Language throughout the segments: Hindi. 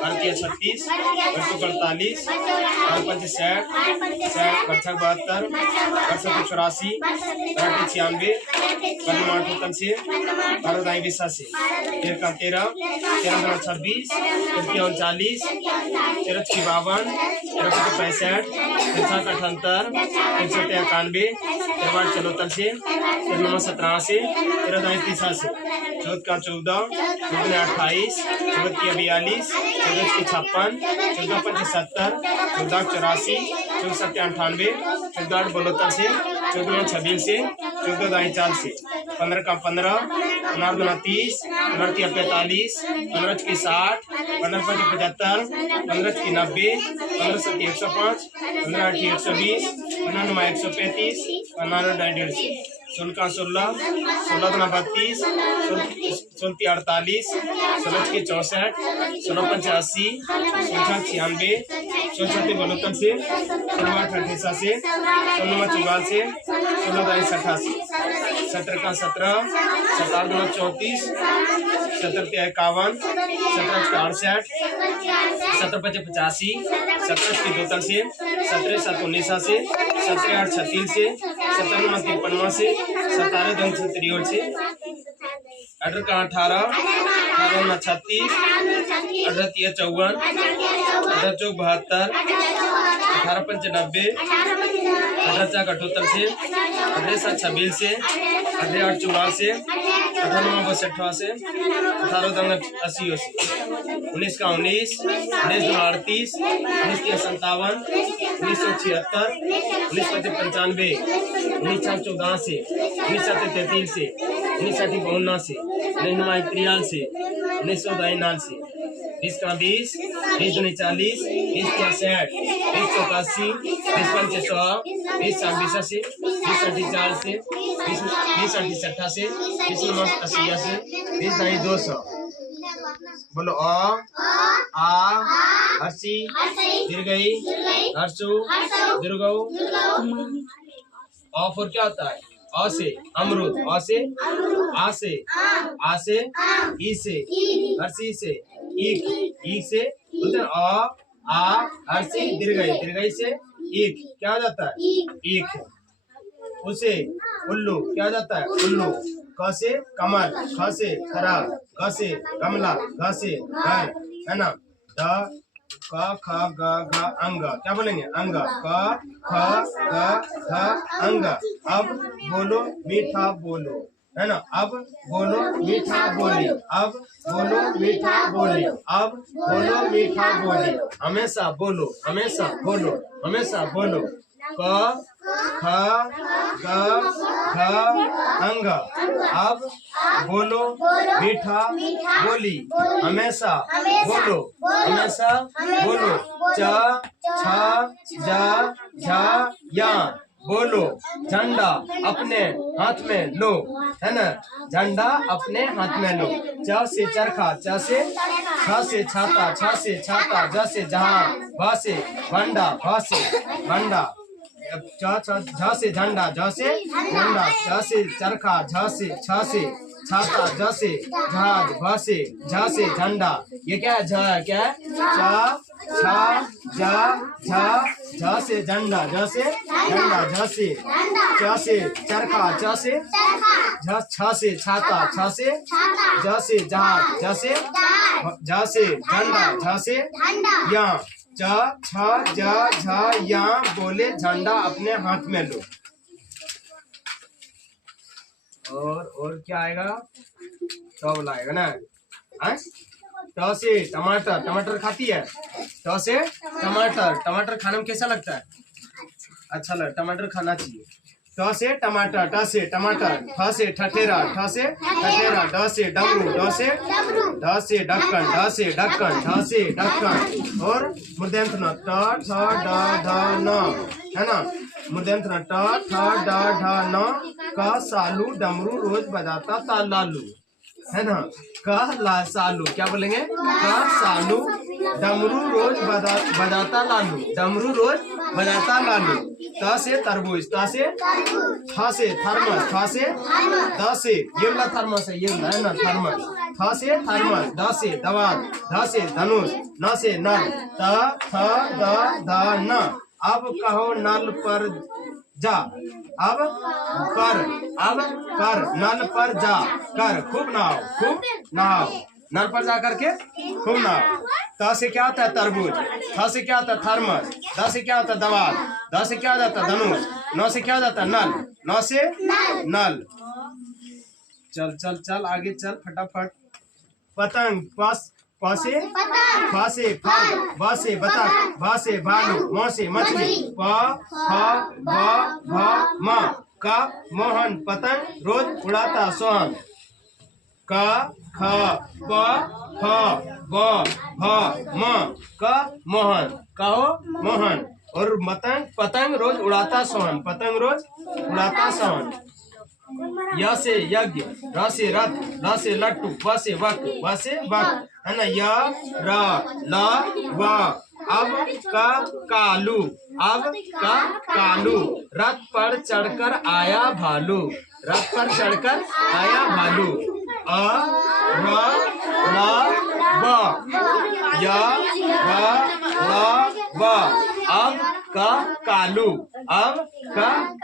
भारतीय 36, बच्चों 48, 5 60, 72, 84, 96, 92 से 12 से 13 13, 26, 39, 13 52, 65, 58, 91, 94 से 17 से 13 से 14 का 14, 28, 42, 56, 14 70, 14 84, 14 98, 14 72 से 14 26 से 14 40 से 15 का 15, 15 30, 15 45, 15 की 60, 15 75, 15 की 90, 15 105, 15 120, 15 135, 15 150, 16 का 16, 16 32, 16 48, 16 की 64, 16 85, 16 96, 16 72 से 16 38 से 16 44 से 16 88, 17 का 17, 17 34, 17 51, 17 68, 17 85, 17 की 2 से 17 7 19 से 17 8 36 से 17 9 53 से 17 2 63 से 18 का 18, 18 9 36, 18 3 54, 18 4 72, 18 5 90, 18 4 78 से 18 7 26 से 18 8 44 से 18 9 62 से 18 2 80 19 का 19, 19 2 38, 19 3 57, 1976, 19 5 95, 19 4 14 से 19 7 33 से 19 8 52 से 19 9 83 19 9 से 20 का 20, 20 2 40, 20 3 60, 20 84, 20 5 100, 20 26 से 20 84 से 20 88 से 20 9 80 से 20 9 200। बोलो आ हर्षी दीर्घई हर्षु दीर्घौ। आ फिर क्या होता है? अ से अमरूद, अ से आ से ई से हर्षी से ईक, ईक से बोलते हैं आ हर्षी दीर्घई से ईक क्या हो जाता है? ईक। उसे उल्लू क्या हो जाता है? उल्लू। क से कमल, ख से खरा, ग से गमला, घ से घर, है ना। द क ख ग घ अंग क्या बोलेंगे? अंग। क ख ग घ अंग। अब बोलो मीठा बोलो, है ना। अब बोलो मीठा बोली, अब बोलो मीठा बोली, अब बोलो मीठा बोली। हमेशा बोलो, हमेशा बोलो, हमेशा बोलो। क ख ग घ अंग। अब बोलो मीठा बोली, हमेशा बोलो, हमेशा बोलो। च छ ज झ या बोलो झंडा अपने हाथ में लो, है ना। झंडा अपने हाथ में लो। च से चरखा, च से छ से छाता, छ से छाता, ज से जहाज, भ से भंडा, भ से भंडा। झ से झंडा, झ से झंडा, च से चरखा, झ से छ से छाता, ज से जहाज, भ से झ से झंडा। ये क्या है? झ है क्या है? च छ ज झ, झ से झंडा, झ से झंडा, झ से च से चरखा, च से झ, छ से छाता, छ से ज से जहाज, झ से झंडा, झ से या। च छ ज झ या बोले झंडा अपने हाथ में लो। और क्या आएगा? तो आएगा ना। ट से टमाटर, टमाटर खाती है। ट से टमाटर, टमाटर खाने में कैसा लगता है? अच्छा लगता, टमाटर खाना चाहिए। ट से टमाटर, ट से टमाटर। ठ से ठठेरा, ठ से ठठेरा। ड से डमरू, ड से ढ से ढक्कन, ढ से ढक्कन, ढ से ढक्कन। और मूर्धन्य ट ठ ड ढ न, है ना। मूर्धन्य ट ठ ड ढ न। क सालू डमरू रोज बजाता था लालू, है ना। क सालू क्या बोलेंगे? क सालू डमरू रोज बजाता लालू, डमरू रोज बजाता लालू। त से तरबूज, त से थ से थर्मस, थ से द से ये वाला थर्मस है, ये वाला है ना थर्मस। थ से थर्मस, द से दवात, ध से धनुष, न से नल, त थ द ध न। अब कहो नल पर जा, अब कर नल पर जा कर, खूब नहाओ, खूब नहाओ, नल पर जा करके खूब नहाओ। त से क्या होता है तरबूज, थ से क्या होता है थर्मस, द से क्या होता है दवात, द से क्या हो जाता है धनुष, न से क्या हो जाता है नल, न से नल। चल चल चल आगे चल फटाफट। पतंग, प से फल, ब से बतख, भ से भालू, म से मछली, प फ ब भ म। क मोहन पतंग रोज उड़ाता सोहन। क ख प फ ब भ म। क मोहन, कहो मोहन। और पतंग रोज उड़ाता सोहन, पतंग रोज उड़ाता सोहन। य से यज्ञ, र से रथ, ल से लट्टू, व से वक, व से वक, है ना। य र ल व। अब कालू, अब कालू। रथ पर चढ़कर आया भालू, रथ पर चढ़कर आया भालू। अ र ल व, य र ल व। अब कालू, अब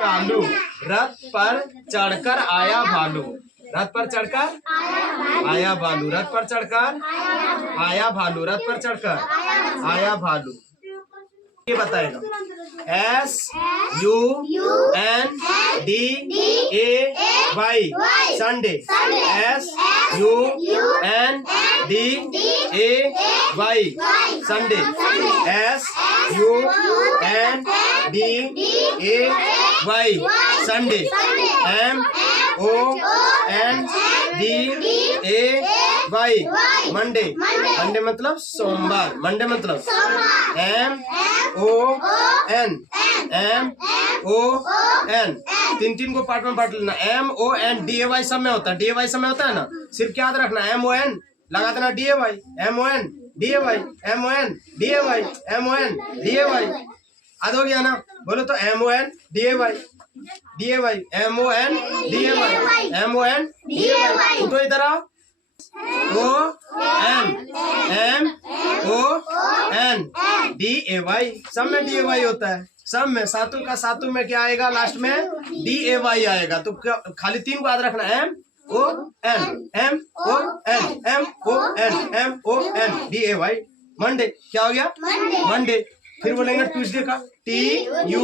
कालू। रथ पर चढ़कर आया भालू, रथ पर चढ़कर आया भालू, रथ पर चढ़कर आया भालू, रथ पर चढ़कर आया भालू। ये बताएगा SUNDAY Sunday, SUNDAY Sunday, SUNDAY Sunday, MONDAY Monday, Monday मतलब सोमवार, मंडे मतलब MON तीन को पार्ट में बांट लेना। MONDAY सब में होता है, DAY सब में होता है ना, सिर्फ याद रखना MON लगा देना, DAY MONDAY MONDAY MONDAY। आद हो गया ना, बोलो तो MONDAY MONDAY। उठो इधर आओ। ONMONDAY सब में DAY होता है, सब में। सातों का सातों में क्या आएगा लास्ट में, DAY आएगा। तो खाली तीन को याद रखना, MON DAY। मंडे क्या हो गया, मंडे। फिर बोलेंगे ट्यूसडे का, TUES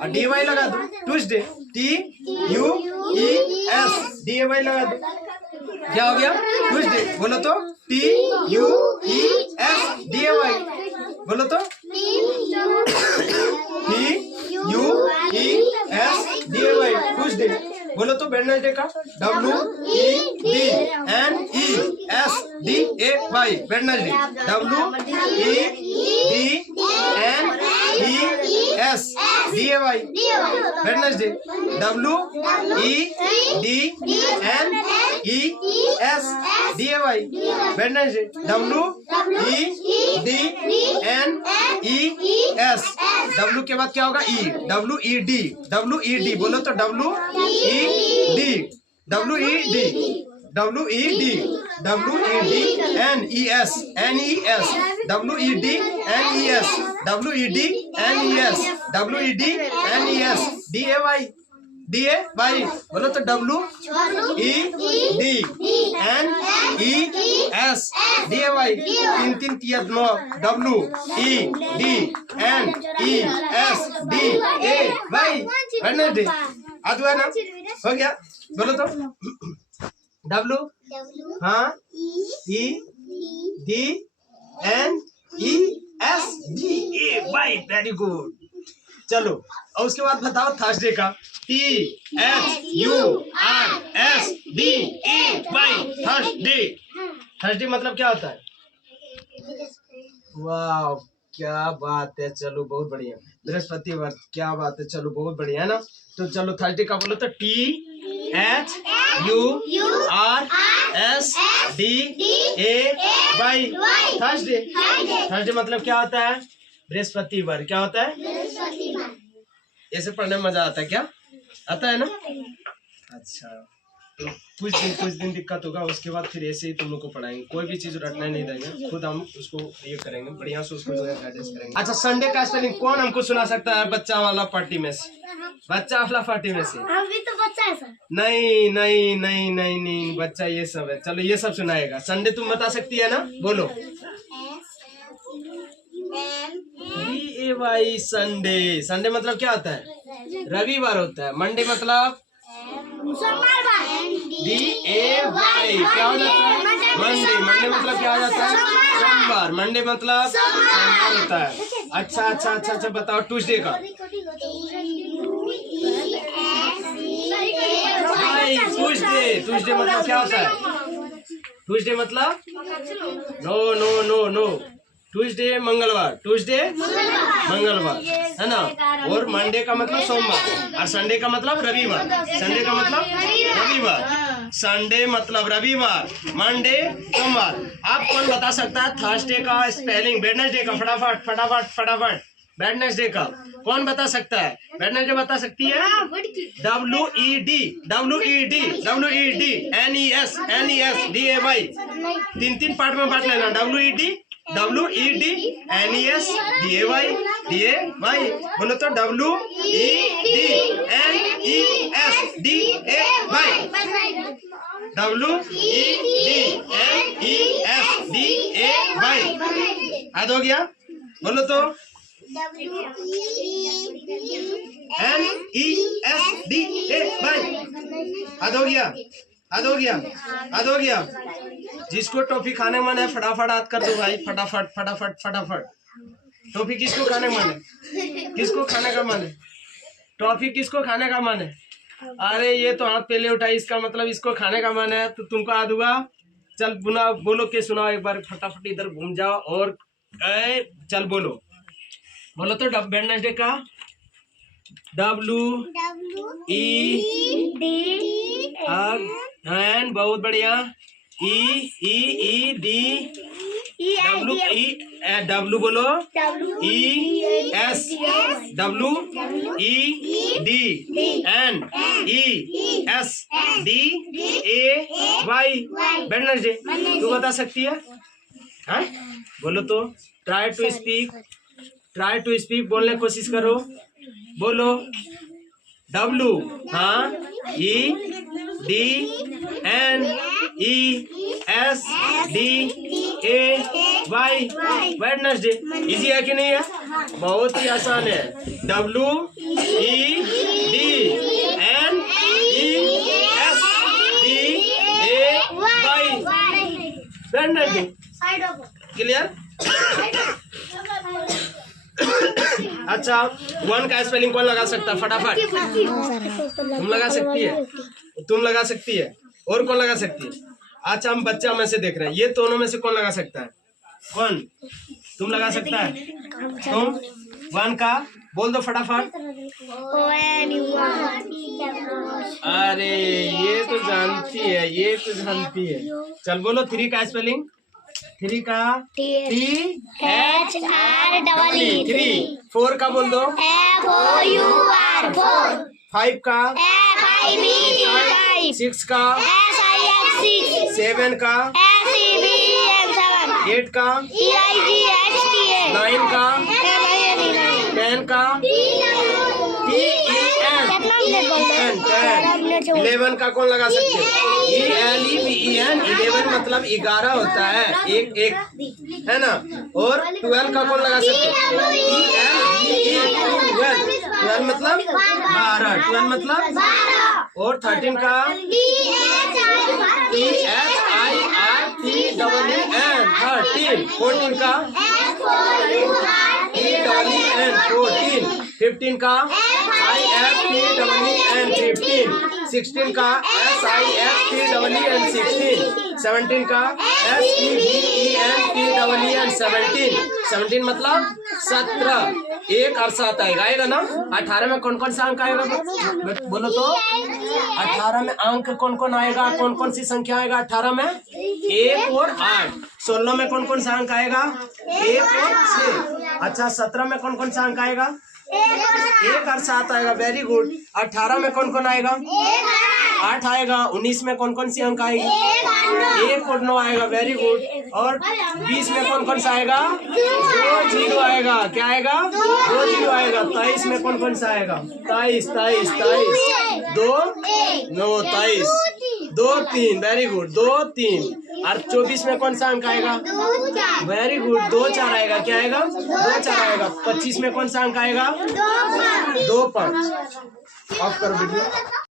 और DAY लगा दो। ट्यूसडे TUES DAY लगा दो, क्या हो गया ट्यूसडे। बोलो तो TUES DAY, बोलो तो TUES DAY ट्यूसडे। बोलो तो वेडनेसडे का, WEDNESDAY Wednesday, WEDNESDAY Wednesday, WEDNESDAY Wednesday, WEDNES। W के बाद क्या होगा, E, WED बोलो तो WED NES DAY बोलो तो WEDNES DAY। तीन किया दोनों, WEDNES DAY वेडनेसडे। आज हुआ ना, हो गया। बोलो तो W हाँ EDNES DAY वेरी गुड। चलो और उसके बाद बताओ थर्सडे का, THURSDAY थर्सडे। थर्सडे मतलब क्या होता है, वाह क्या बात है, चलो बहुत बढ़िया। बृहस्पतिवार, क्या बात है, चलो बहुत बढ़िया है ना। तो चलो थर्सडे का बोलो तो THURSDAY, थर्सडे। थर्सडे मतलब क्या होता है? बृहस्पतिवार। क्या होता है? ऐसे पढ़ने में मजा आता है क्या? आता है ना? अच्छा, तो कुछ दिन दिक्कत होगा, उसके बाद फिर ऐसे ही तुम लोग को पढ़ाएंगे, कोई भी चीज रटने नहीं देंगे, खुद हम उसको ये करेंगे, बढ़िया से उसको जो है गाइडेंस करेंगे। अच्छा, संडे का स्पेलिंग कौन हमको सुना सकता है बच्चा वाला पार्टी में से? बच्चा वाला पार्टी में से? हम भी तो बच्चा है सर। नहीं नहीं नहीं नहीं नहीं, बच्चा ये सब है। चलो ये सब सुनाएगा। संडे तुम बता सकती है ना? बोलो। DAY, Sunday. संडे मतलब क्या होता है? रविवार होता है। मंडे मतलब DAY, क्या हो जाता है? मंडे। मंडे मतलब क्या हो जाता है? सोमवार। मंडे मतलब सोमवार होता है। अच्छा, बताओ ट्यूसडे का। ट्यूसडे मतलब क्या होता है? ट्यूसडे मतलब नो, ट्यूसडे मंगलवार। ट्यूसडे मंगलवार है ना। और मंडे का मतलब सोमवार, और संडे का मतलब रविवार। संडे का मतलब रविवार। संडे मतलब रविवार, मंडे सोमवार। आप कौन बता सकता है थर्सडे का स्पेलिंग? वेडनेसडे का। फटाफट वेडनेसडे का कौन बता सकता है? वेडनेसडे बता सकती है? WEDNESDAY। तीन पार्ट में बांट लेना। WEDNESDAY। बोलो तो WEDNESDAY। याद हो गया? बोलो तो NESDAY। याद हो गया? जिसको टॉफी खाने मन है फटाफट याद कर दो भाई। फटाफट। टॉफी किसको खाने मन है? किसको खाने का मन है? टॉफी किसको खाने का मन है? अरे ये तो हाथ पहले उठाई, इसका मतलब इसको खाने का मन है। तो तुमको याद हुआ? चल बोलो के सुनाओ एक बार, फटाफट इधर घूम जाओ और चल बोलो तो वेडनेसडे का WEDN, बहुत बढ़िया। EED W बोलो। ES WEDNESDAY, Wednesday. तू बता सकती है? हाँ बोलो तो। ट्राई टू स्पीक, बोलने की कोशिश करो। बोलो W EDNESDAY, वेडनेसडे। इजी है कि नहीं है? बहुत ही आसान है। WEDNESDAY, Wednesday. क्लियर? अच्छा, 1 का स्पेलिंग कौन लगा सकता है? फटाफट। तुम लगा सकती है। और कौन लगा सकती है? अच्छा, हम बच्चा में से देख रहे हैं, ये दोनों में से कौन लगा सकता है? कौन? तुम लगा सकता है? तुम 1 का बोल दो फटाफट। अरे ये तो जानती है। चल बोलो 3 का स्पेलिंग। 3 का THREE। 4 का बोल दो। FOUR। 5 का 6 का 7 का 8 का 9 का 10 का 11 का कौन लगा सकते हैं? ELEVEN। 11 मतलब 11 होता है, एक है ना। और 12 का कौन लगा सकते हैं? ELEVEN मतलब 12। 12 मतलब। और 13 का THIRTEEN 13। 14 का TEEN 14। 15 का IFTEEN 15। 16 का SIFTEEN 16। 17 का SEVENTEEN 17। 17 मतलब 17 1 और 7 आएगा ना। 18 में कौन कौन सा अंक आएगा बोलो तो। 18 में अंक कौन कौन आएगा, कौन कौन सी संख्या आएगा 18 में? 1 और 8। 16 में कौन कौन सा अंक आएगा? 1 और 6। अच्छा 17 में कौन कौन सा अंक आएगा? 1 और 7 आएगा। Very good. 18 में कौन कौन आएगा? 8 आएगा। 19 में कौन कौन सी अंक आएगी? 1 और 9 आएगा। Very good. और 20 में कौन कौन सा आएगा? 2 0 आएगा। क्या आएगा? 2 0 आएगा। 23 में कौन कौन सा आएगा? 23 2 9 23 2 3। Very good 2 3। और 24 में कौन सा अंक आएगा? वेरी गुड 2 4 आएगा। क्या आएगा? 2 4 आएगा। 25 में कौन सा अंक आएगा? 2 5। ऑफ करो वीडियो।